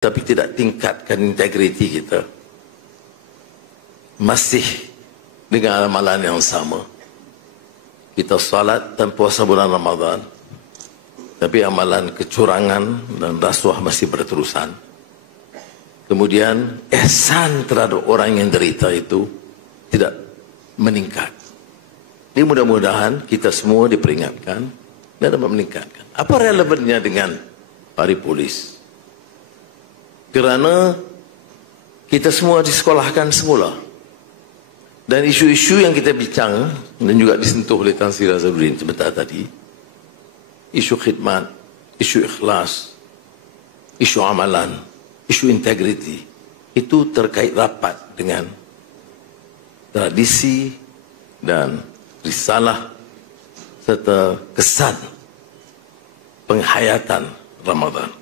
tapi tidak tingkatkan integriti kita, masih dengan amalan yang sama. Kita salat dan puasa bulan Ramadan, tapi amalan kecurangan dan rasuah masih berterusan. Kemudian ihsan terhadap orang yang derita itu tidak meningkat. Jadi mudah-mudahan kita semua diperingatkan dan dapat meningkatkan. Apa relevannya dengan para polis? Kerana kita semua disekolahkan semula. Dan isu-isu yang kita bincang dan juga disentuh oleh Tan Sri Razarudin sebentar tadi, isu khidmat, isu ikhlas, isu amalan, isu integriti, itu terkait rapat dengan tradisi dan risalah serta kesan penghayatan Ramadan.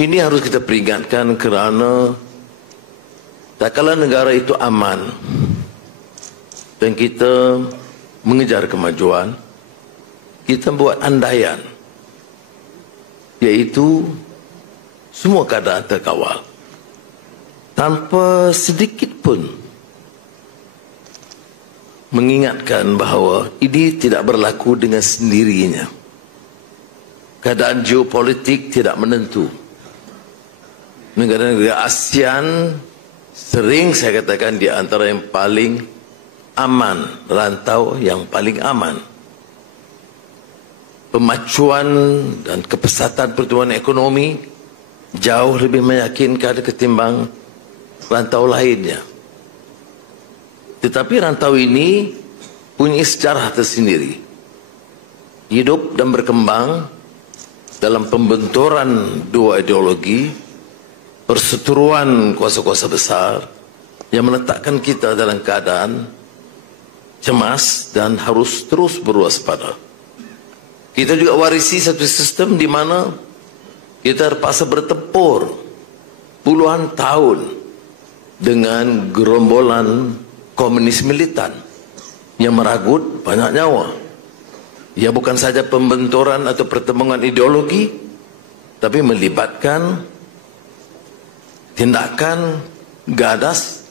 Ini harus kita peringatkan kerana tak kala negara itu aman dan kita mengejar kemajuan, kita buat andaian, iaitu semua keadaan terkawal tanpa sedikit pun mengingatkan bahawa ini tidak berlaku dengan sendirinya. Keadaan geopolitik tidak menentu. Negara-negara ASEAN sering saya katakan di antara yang paling aman, rantau yang paling aman. Pemacuan dan kepesatan pertumbuhan ekonomi jauh lebih meyakinkan ketimbang rantau lainnya. Tetapi rantau ini punya sejarah tersendiri. Hidup dan berkembang dalam pembenturan dua ideologi, perseteruan kuasa-kuasa besar yang meletakkan kita dalam keadaan cemas dan harus terus berwaspada. Kita juga warisi satu sistem di mana kita terpaksa bertempur puluhan tahun dengan gerombolan komunis militan yang meragut banyak nyawa. Ya, bukan saja pembenturan atau pertemuan ideologi, tapi melibatkan tindakan gadas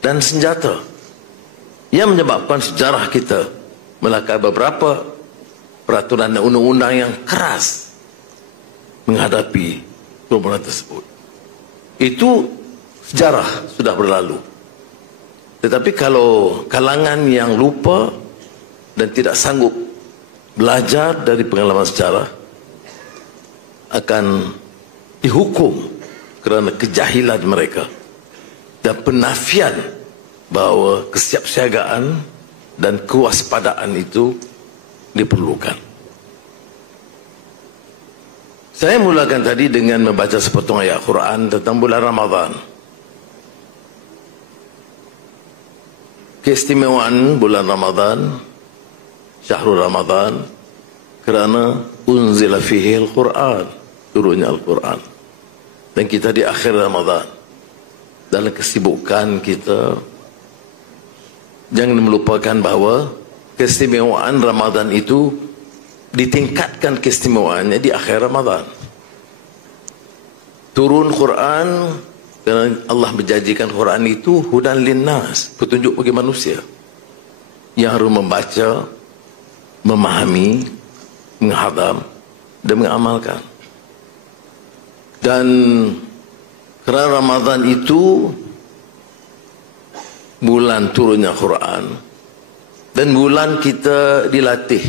dan senjata yang menyebabkan sejarah kita melanggar beberapa peraturan dan undang-undang yang keras menghadapi kerumunan tersebut. Itu sejarah sudah berlalu. Tetapi kalau kalangan yang lupa dan tidak sanggup belajar dari pengalaman sejarah akan dihukum kerana kejahilan mereka dan penafian bahawa kesiapsiagaan dan kewaspadaan itu diperlukan. Saya mulakan tadi dengan membaca sepotong ayat Quran tentang bulan Ramadan. Keistimewaan bulan Ramadan, Syahrul Ramadan, kerana unzila fihi al-Quran, turunnya Al-Quran. Dan kita di akhir Ramadan, dalam kesibukan kita, jangan melupakan bahawa keistimewaan Ramadan itu ditingkatkan keistimewaannya di akhir Ramadan. Turun Quran, kerana Allah menjanjikan Quran itu hudan linnas, petunjuk bagi manusia yang harus membaca, memahami, menghafal dan mengamalkan. Dan kerana Ramadan itu bulan turunnya Quran dan bulan kita dilatih.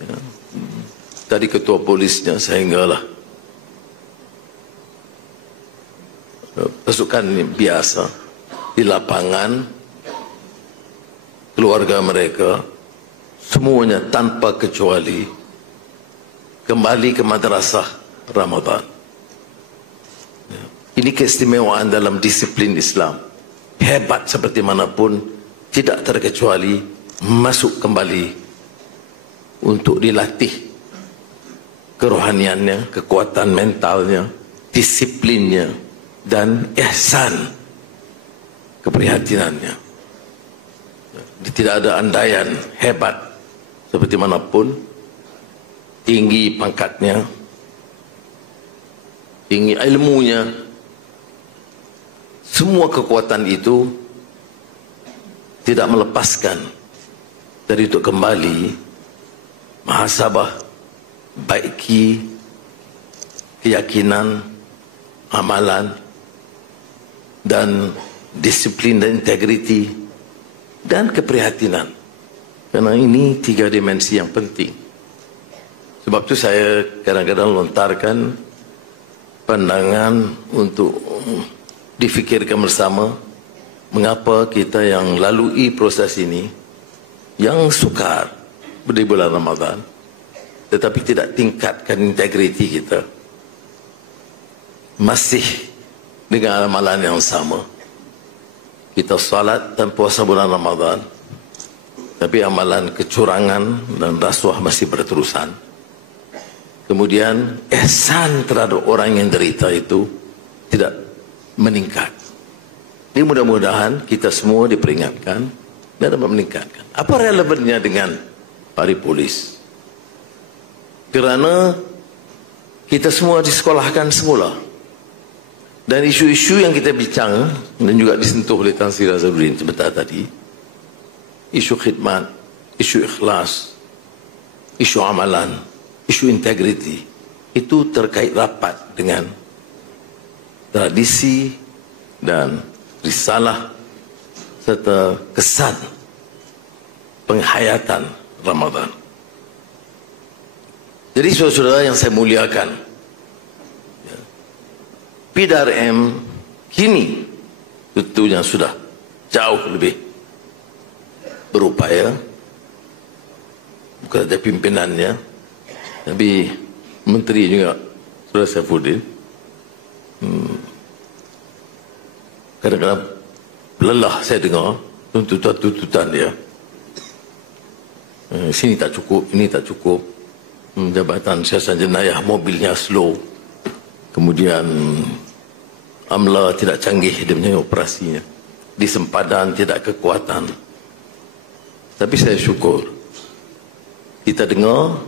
Ya. Tadi ketua polisnya sehinggalah pasukan biasa di lapangan, keluarga mereka semuanya tanpa kecuali kembali ke madrasah Ramadan. Ini keistimewaan dalam disiplin Islam. Hebat seperti manapun, tidak terkecuali masuk kembali untuk dilatih kerohaniannya, kekuatan mentalnya, disiplinnya, dan ihsan, keprihatinannya. Tidak ada andaian, hebat seperti manapun, tinggi pangkatnya, tinggi ilmunya, semua kekuatan itu tidak melepaskan dari untuk kembali muhasabah, baiki keyakinan, amalan, dan disiplin dan integriti dan keprihatinan. Karena ini 3 dimensi yang penting. Sebab itu saya kadang-kadang lontarkan pandangan untuk difikirkan bersama mengapa kita yang lalui proses ini, yang sukar di bulan Ramadan, tetapi tidak tingkatkan integriti kita, masih dengan amalan yang sama. Kita salat dan puasa bulan Ramadan, tapi amalan kecurangan dan rasuah masih berterusan. Kemudian ihsan terhadap orang yang derita itu tidak meningkat. Ini mudah-mudahan kita semua diperingatkan dan dapat meningkatkan. Apa relevannya dengan hari polis? Kerana kita semua disekolahkan semula. Dan isu-isu yang kita bincang dan juga disentuh oleh Tan Sri Nazaruddin sebentar tadi, isu khidmat, isu ikhlas, isu amalan, isu integriti, itu terkait rapat dengan tradisi dan risalah serta kesan penghayatan Ramadan. Jadi saudara-saudara yang saya muliakan, PDRM kini tentunya sudah jauh lebih berupaya, bukan saja pimpinannya, tapi menteri juga, Saudara Saifuddin, kadang-kadang lelah saya dengar tuntutan-tuntutan dia. Sini tak cukup, ini tak cukup, Jabatan Siasatan Jenayah mobilnya slow, kemudian AMLA tidak canggih dia punya operasinya, di sempadan tidak kekuatan. Tapi saya syukur kita dengar,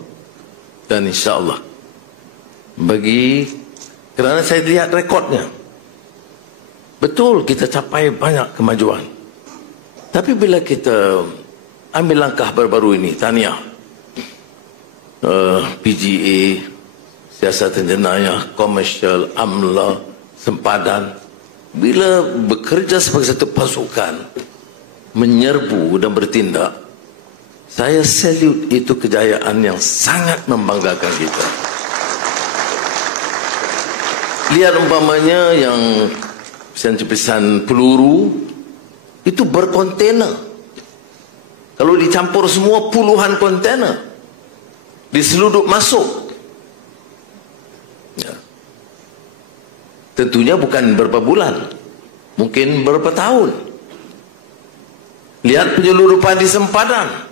dan insya-Allah kerana saya lihat rekodnya, betul kita capai banyak kemajuan. Tapi bila kita ambil langkah baru-baru ini, tahniah. PGA, siasatan jenayah, komersial, AMLA, sempadan, bila bekerja sebagai satu pasukan, menyerbu dan bertindak, saya salute, itu kejayaan yang sangat membanggakan kita. Lihat umpamanya yang pesan-pesan peluru, itu berkontainer. Kalau dicampur semua, puluhan kontainer diseluduk masuk. Ya. Tentunya bukan beberapa bulan, mungkin beberapa tahun. Lihat penyeludupan di sempadan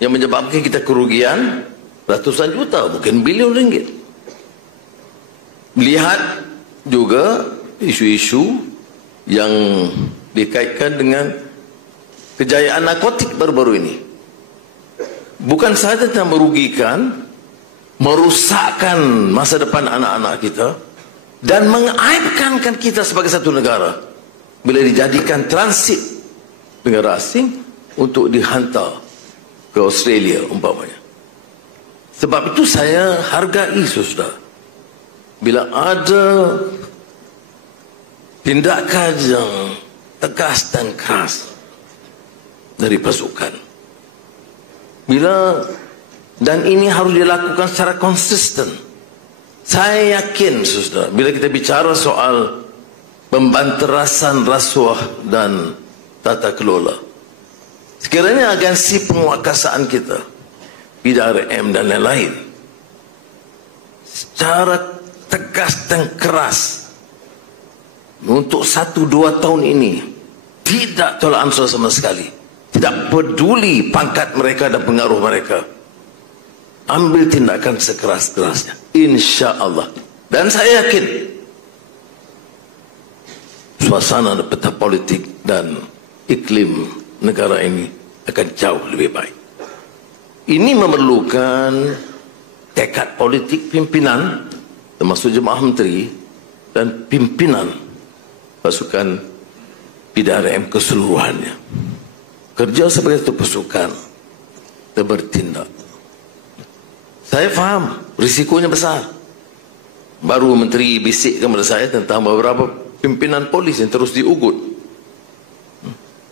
yang menyebabkan kita kerugian ratusan juta, bukan bilion ringgit. Lihat juga isu-isu yang dikaitkan dengan kejayaan narkotik baru-baru ini. Bukan sahaja tentang merugikan, merusakkan masa depan anak-anak kita dan mengaibkan kita sebagai satu negara bila dijadikan transit negara asing untuk dihantar ke Australia umpamanya. Sebab itu saya hargai, saudara, bila ada tindakan yang tegas dan keras dari pasukan. Dan ini harus dilakukan secara konsisten. Saya yakin, saudara, bila kita bicara soal pembanterasan rasuah dan tata kelola, sekiranya agensi penguatkuasaan kita, PDRM dan lain-lain, secara tegas dan keras untuk 1-2 tahun ini tidak tolak ansur sama sekali, tidak peduli pangkat mereka dan pengaruh mereka, ambil tindakan sekeras-kerasnya, insya-Allah. Dan saya yakin suasana peta politik dan iklim negara ini akan jauh lebih baik. Ini memerlukan tekad politik pimpinan, termasuk jemaah menteri dan pimpinan pasukan PDRM keseluruhannya. Kerja sebagai satu pasukan dan bertindak. Saya faham risikonya besar. Baru menteri bisikkan kepada saya tentang beberapa pimpinan polis yang terus diugut.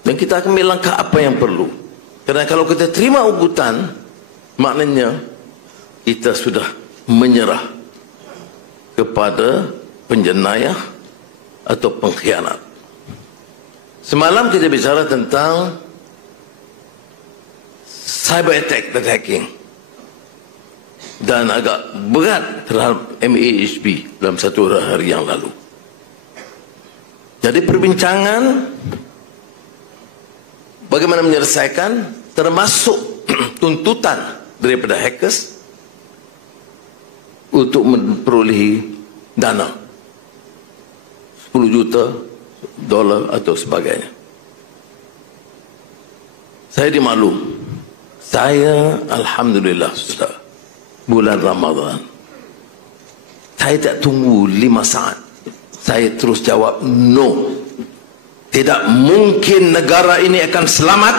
Dan kita akan ambil langkah apa yang perlu. Kerana kalau kita terima ugutan, maknanya kita sudah menyerah kepada penjenayah atau pengkhianat. Semalam kita bicara tentang cyber attack dan hacking, dan agak berat terhadap MAHB dalam 1 hari yang lalu. Jadi perbincangan bagaimana menyelesaikan, termasuk tuntutan daripada hackers untuk memperolehi dana $10 juta atau sebagainya. Saya dimaklum, saya alhamdulillah, saudara, bulan Ramadan, saya tak tunggu 5 saat, saya terus jawab no. Tidak mungkin negara ini akan selamat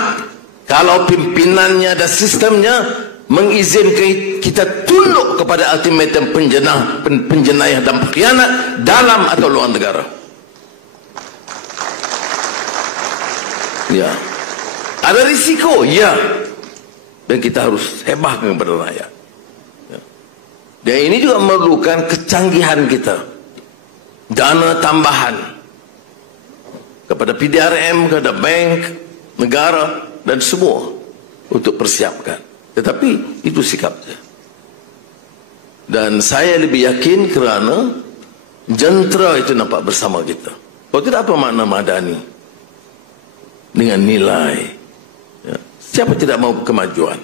kalau pimpinannya dan sistemnya mengizinkan kita tunduk kepada ultimatum penjenayah dan pengkhianat dalam atau luar negara. Ya, ada risiko, ya, dan kita harus hebahkan kepada rakyat. Ya. Dan ini juga memerlukan kecanggihan kita, dana tambahan kepada PDRM, kepada bank, negara dan semua untuk persiapkan. Tetapi itu sikapnya. Dan saya lebih yakin kerana jentera itu nampak bersama kita. Kalau tidak, apa makna madani dengan nilai? Ya. Siapa tidak mau kemajuan?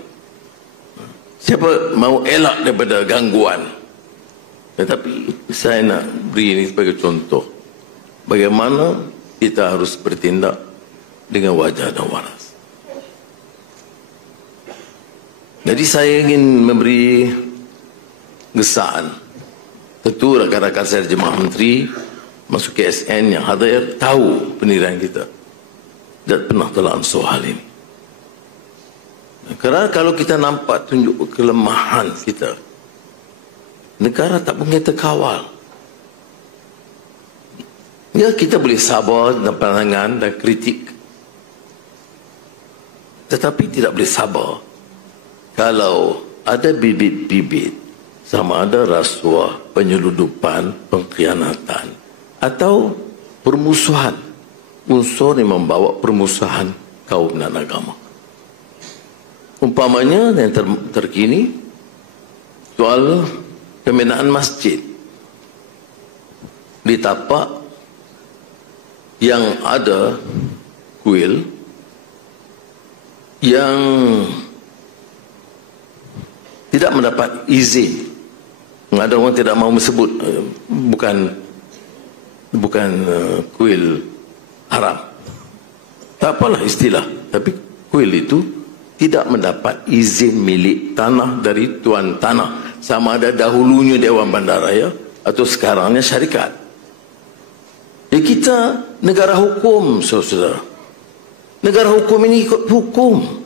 Siapa mau elak daripada gangguan? Tetapi saya nak beri ini sebagai contoh bagaimana kita harus bertindak dengan wajah dan waras. Jadi saya ingin memberi gesaan. Tentu rakan-rakan saya jemaah menteri masuk KSN yang hadir tahu penilaian kita dan pernah tolak ansur hal ini. Kerana kalau kita nampak tunjuk kelemahan kita, negara tak boleh terkawal. Ya, kita boleh sabar dan pandangan dan kritik, tetapi tidak boleh sabar kalau ada bibit-bibit sama ada rasuah, penyeludupan, pengkhianatan atau permusuhan, unsur yang membawa permusuhan kaum dan agama. Umpamanya yang terkini soal pembinaan masjid di tapak yang ada kuil yang tidak mendapat izin. Ada orang tidak mahu sebut bukan kuil haram, tak apalah istilah, tapi kuil itu tidak mendapat izin milik tanah dari tuan tanah, sama ada dahulunya Dewan Bandaraya atau sekarangnya syarikat. Kita negara hukum, saudara. Negara hukum ini ikut hukum.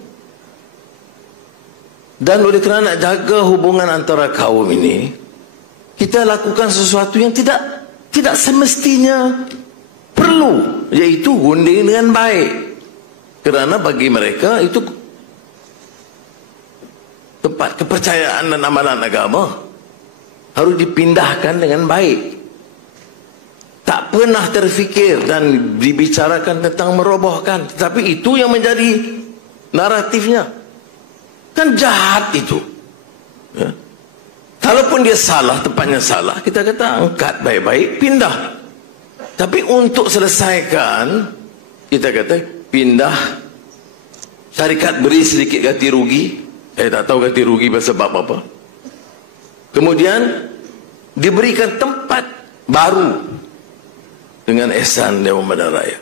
Dan oleh kerana nak jaga hubungan antara kaum ini, kita lakukan sesuatu yang tidak semestinya perlu, iaitu gunting dengan baik. Kerana bagi mereka itu tempat kepercayaan dan amalan agama harus dipindahkan dengan baik. Tak pernah terfikir dan dibicarakan tentang merobohkan, tetapi itu yang menjadi naratifnya. Kan jahat itu, ya. Kalaupun dia salah, tempatnya salah, kita kata angkat baik-baik, pindah. Tapi untuk selesaikan, kita kata pindah, syarikat beri sedikit ganti rugi. Saya tak tahu ganti rugi sebab apa. Kemudian diberikan tempat baru dengan ihsan Dewan Bandaraya.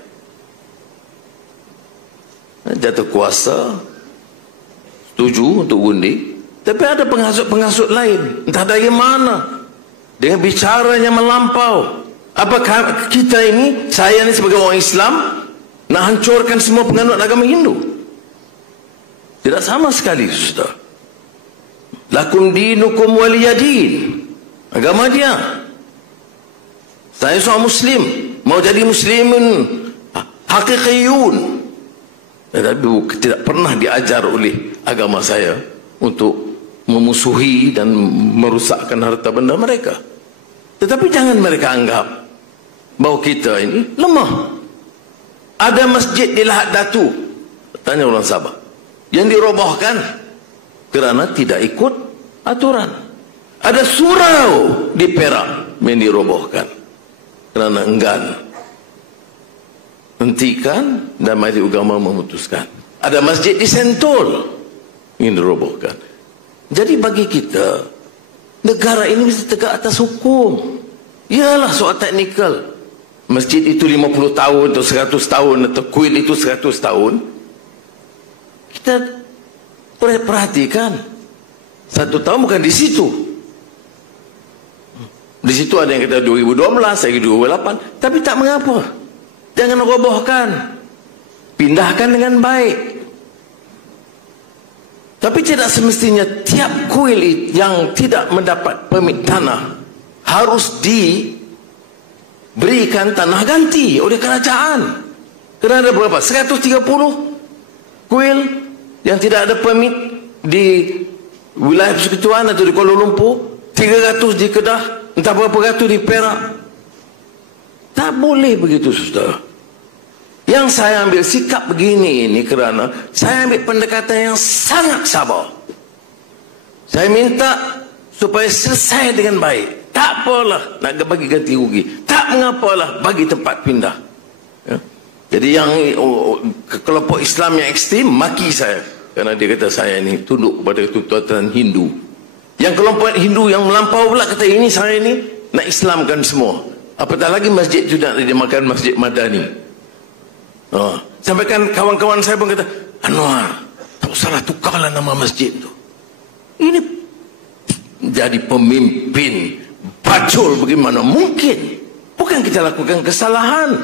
Jatuh kuasa, setuju untuk undi, tapi ada penghasut-penghasut lain, entah dari mana, dengan bicaranya melampau. Apakah kita ini, saya ini sebagai orang Islam, nak hancurkan semua penganut agama Hindu? Tidak sama sekali, saudara. Lakum dinukum waliyadin, agama dia. Saya seorang Muslim, mau jadi muslimun hakikiyun, tetapi tidak pernah diajar oleh agama saya untuk memusuhi dan merusakkan harta benda mereka. Tetapi jangan mereka anggap bahawa kita ini lemah. Ada masjid di Lahad Datu, tanya orang Sabah, yang dirobohkan kerana tidak ikut aturan. Ada surau di Perak yang dirobohkan kerana enggan. Hentikan dan Majlis Ugama memutuskan. Ada masjid di Sentul yang dirobohkan. Jadi bagi kita, negara ini mesti tegak atas hukum. Ialah soal teknikal. Masjid itu 50 tahun atau 100 tahun atau kuil itu 100 tahun. Kita perhatikan. 1 tahun bukan di situ. Di situ ada yang kata 2012, lagi 2008. Tapi tak mengapa. Jangan robohkan. Pindahkan dengan baik. Tapi tidak semestinya tiap kuil yang tidak mendapat permit tanah harus diberikan tanah ganti oleh kerajaan. Kerana ada berapa? 130 kuil yang tidak ada permit di wilayah persekutuan atau di Kuala Lumpur, 300 di Kedah, entah berapa ratus di Perak. Tak boleh begitu, saudara. Yang saya ambil sikap begini ini kerana saya ambil pendekatan yang sangat sabar. Saya minta supaya selesai dengan baik. Tak apalah nak bagi ganti rugi, tak mengapalah bagi tempat pindah, ya. Jadi yang kelompok Islam yang ekstrim maki saya kerana dia kata saya ini tunduk kepada tuntutan Hindu. Yang kelompok Hindu yang melampau pula kata ini saya ini nak Islamkan semua. Apatah lagi masjid itu nak dinamakan Masjid Madani. Sampaikan kawan-kawan saya pun kata, Anwar, tak usahlah tukarlah nama masjid tu. Ini jadi pemimpin bacul bagaimana mungkin? Bukan kita lakukan kesalahan.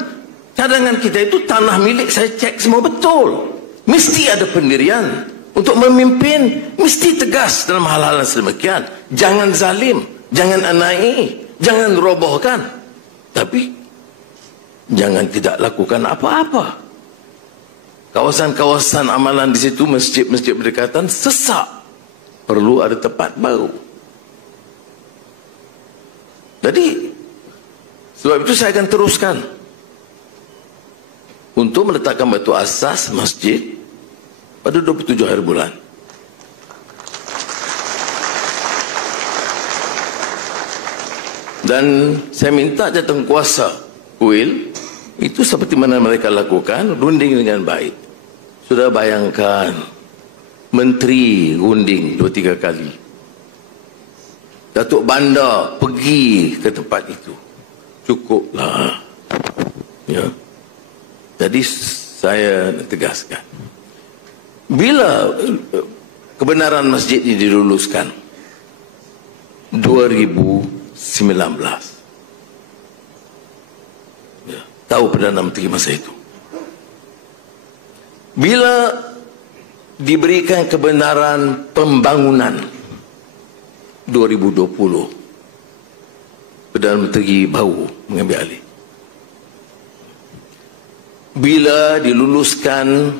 Cadangan kita itu tanah milik, saya cek semua betul. Mesti ada pendirian. Untuk memimpin, mesti tegas dalam hal-hal yang sedemikian. Jangan zalim, jangan anai, jangan robohkan. Tapi, jangan tidak lakukan apa-apa. Kawasan-kawasan amalan di situ, masjid-masjid berdekatan, sesak. Perlu ada tempat baru. Jadi, sebab itu saya akan teruskan untuk meletakkan batu asas masjid pada 27 hari bulan. Dan saya minta jawatankuasa UIL itu seperti mana mereka lakukan, runding dengan baik. Sudah bayangkan menteri runding 2-3 kali, Datuk Bandar pergi ke tempat itu, cukuplah ya. Jadi saya tegaskan, bila kebenaran masjid ini diluluskan 2019, ya, tahu Perdana Menteri masa itu, bila diberikan kebenaran pembangunan 2020, Perdana Menteri baru mengambil alih. Bila diluluskan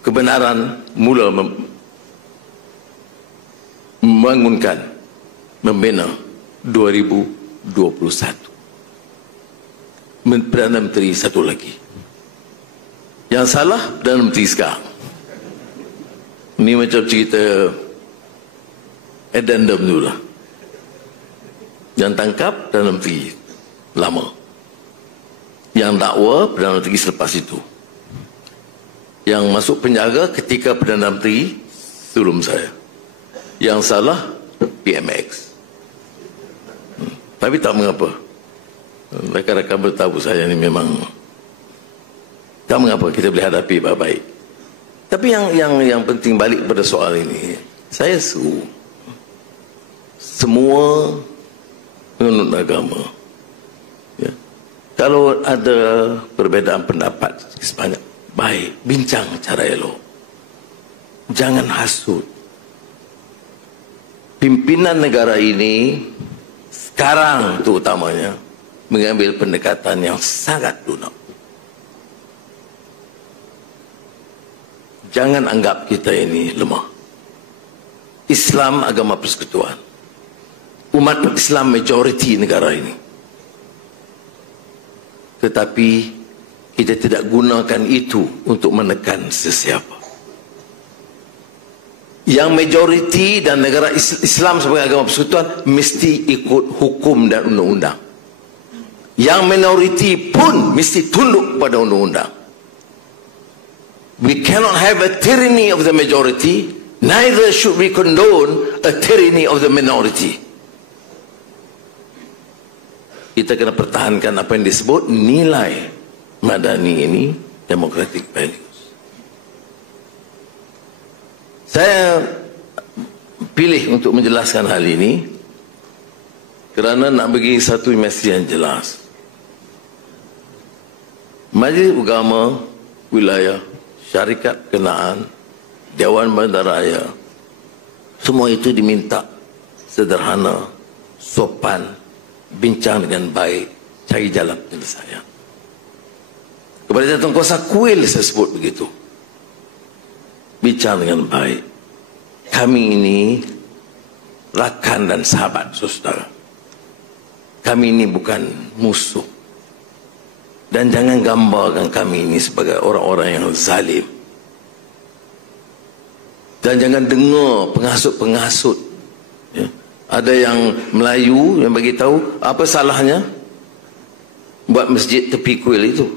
kebenaran mula membangunkan, membina 2021, Perdana Menteri satu lagi. Yang salah Perdana Menteri sekarang. Ini macam cerita addendum dulu lah. Yang tangkap Perdana Menteri lama, yang dakwa Perdana Menteri selepas itu, yang masuk penjara ketika Perdana Menteri sebelum saya. Yang salah PMX. Tapi tak mengapa, rakan-rakan bertahu saya ini memang tak mengapa, kita boleh hadapi baik-baik. Tapi yang penting balik pada soal ini, saya suruh semua penganut agama, ya, kalau ada perbezaan pendapat sebanyak, baik, bincang cara elok. Jangan hasut. Pimpinan negara ini sekarang terutamanya mengambil pendekatan yang sangat lunak. Jangan anggap kita ini lemah. Islam agama persekutuan. Umat Islam majoriti negara ini. Tetapi kita tidak gunakan itu untuk menekan sesiapa. Yang majoriti dan negara Islam sebagai agama persekutuan mesti ikut hukum dan undang-undang. Yang minoriti pun mesti tunduk pada undang-undang. We cannot have a tyranny of the majority, neither should we condone a tyranny of the minority. Kita kena pertahankan apa yang disebut nilai madani ini, democratic values. Saya pilih untuk menjelaskan hal ini kerana nak bagi satu mesej yang jelas. Majlis Agama Wilayah, Syarikat Kenaan, Dewan Bandaraya, semua itu diminta sederhana, sopan, bincang dengan baik, cari jalan penyelesaian. Kepada Jawatankuasa Kuil saya sebut begitu, bincang dengan baik. Kami ini rakan dan sahabat, saudara. Kami ini bukan musuh. Dan jangan gambarkan kami ini sebagai orang-orang yang zalim. Dan jangan dengar penghasut-penghasut. Ya. Ada yang Melayu yang bagi tahu apa salahnya buat masjid tepi kuil itu.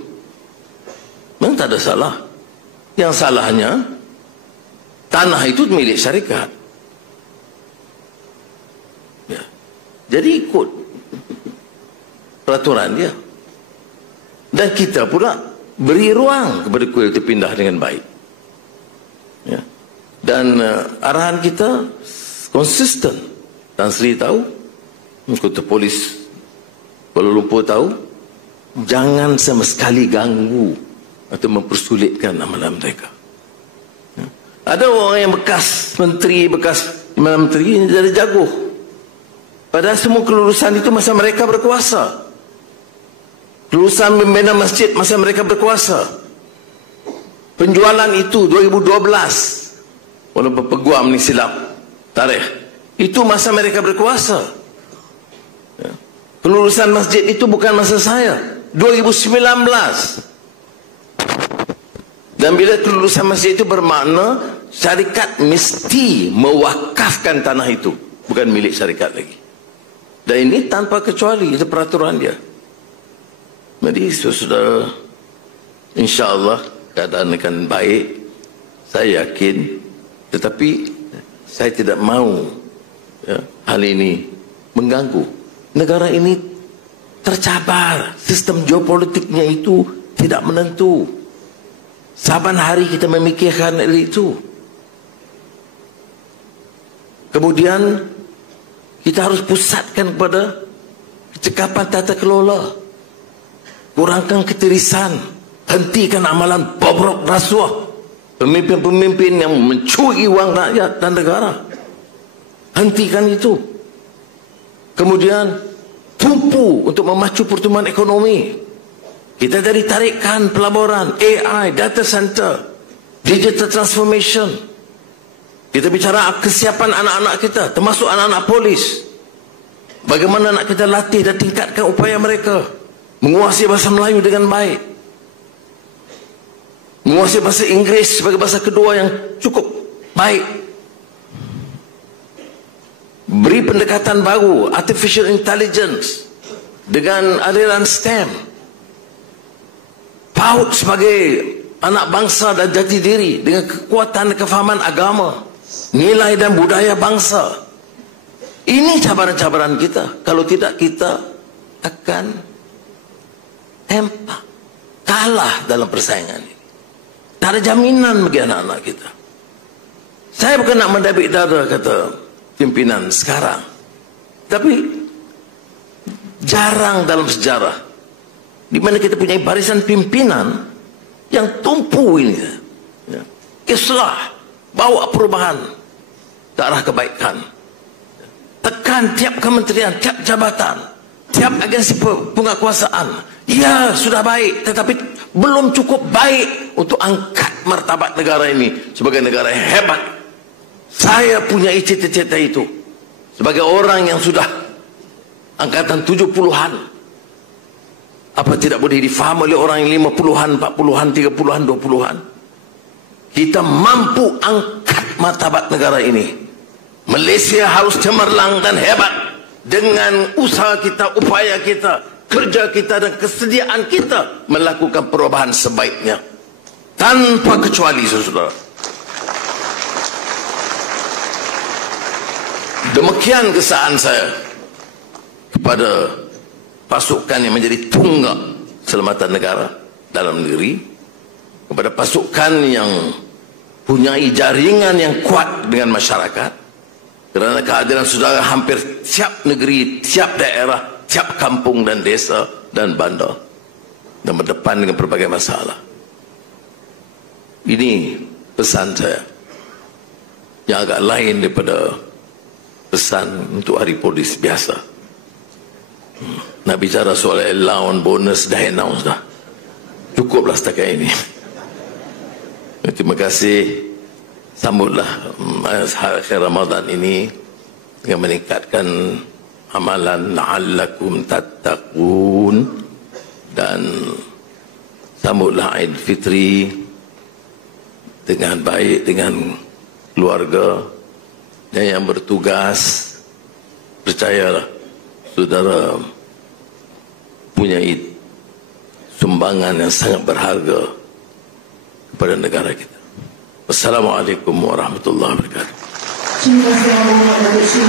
Memang tak ada salah. Yang salahnya tanah itu milik syarikat. Ya. Jadi ikut peraturan dia. Dan kita pula beri ruang kepada kuil itu pindah dengan baik. Ya. Dan arahan kita konsisten. Tan Sri tahu, Kota Polis Kuala Lumpur tahu, jangan sama sekali ganggu atau mempersulitkan amalan mereka. Ada orang yang bekas menteri, bekas menteri jadi jago. Padahal semua kelulusan itu masa mereka berkuasa. Kelulusan membina masjid masa mereka berkuasa. Penjualan itu 2012. Walaupun peguam ni silap tarikh. Itu masa mereka berkuasa. Kelulusan masjid itu bukan masa saya. 2019. Dan bila kelulusan masjid itu bermakna syarikat mesti mewakafkan tanah itu. Bukan milik syarikat lagi. Dan ini tanpa kecuali, itu peraturan dia. Jadi sudah insya-Allah keadaan akan baik, saya yakin. Tetapi saya tidak mau hal ini mengganggu. Negara ini tercabar, sistem geopolitiknya itu tidak menentu. Saban hari kita memikirkan itu. Kemudian kita harus pusatkan kepada kecekapan tata kelola. Kurangkan ketirisan. Hentikan amalan bobrok rasuah. Pemimpin-pemimpin yang mencuri wang rakyat dan negara. Hentikan itu. Kemudian tumpu untuk memacu pertumbuhan ekonomi. Kita dari tarikan pelaburan, AI, data center, digital transformation. Kita bicara kesiapan anak-anak kita, termasuk anak-anak polis. Bagaimana nak kita latih dan tingkatkan upaya mereka menguasai bahasa Melayu dengan baik, menguasai bahasa Inggeris sebagai bahasa kedua yang cukup baik. Beri pendekatan baru, artificial intelligence dengan aliran STEM. PAUD sebagai anak bangsa dan jati diri dengan kekuatan dan kefahaman agama, nilai dan budaya bangsa. Ini cabaran-cabaran kita. Kalau tidak, kita akan tempak, kalah dalam persaingan ini. Tak ada jaminan bagi anak-anak kita. Saya bukan nak mendabik dada kata pimpinan sekarang, tapi jarang dalam sejarah di mana kita punya barisan pimpinan yang tumpu ini, islah, bawa perubahan ke arah kebaikan, tekan tiap kementerian, tiap jabatan, tiap agensi penguasaan. Ya, sudah baik, tetapi belum cukup baik untuk angkat martabat negara ini sebagai negara yang hebat. Saya punya cita-cita itu sebagai orang yang sudah angkatan 70-an. Apa tidak boleh difaham oleh orang yang 50-an, 40-an, 30-an, 20-an? Kita mampu angkat martabat negara ini. Malaysia harus cemerlang dan hebat dengan usaha kita, upaya kita, kerja kita dan kesediaan kita melakukan perubahan sebaiknya. Tanpa kecuali, saudara. Demikian kesan saya kepada pasukan yang menjadi tunggak keselamatan negara dalam negeri, kepada pasukan yang punyai jaringan yang kuat dengan masyarakat, kerana kehadiran saudara hampir tiap negeri, tiap daerah, tiap kampung dan desa dan bandar, dan berdepan dengan berbagai masalah. Ini pesan saya yang agak lain daripada pesan untuk hari polis biasa. Nak bicara soal allowance, bonus dah announce dah. Cukuplah setakat ini. Terima kasih. Sambutlah akhir Ramadan ini dengan meningkatkan amalan la'allakum tattaqun, dan sambutlah Aidil Fitri dengan baik dengan keluarga dan yang bertugas. Percayalah, saudara punya sumbangan yang sangat berharga kepada negara kita. Wassalamualaikum warahmatullahi wabarakatuh. Terima kasih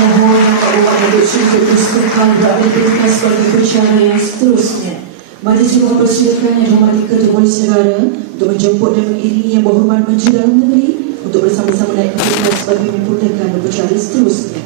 yang seterusnya. Mari semua persilakan yang hormati Ketua Polis Negara untuk menjemput dan mengiringi yang berhormat Menteri Dalam Negeri untuk bersama-sama naik ke atas bagi mempertekan upacara seterusnya.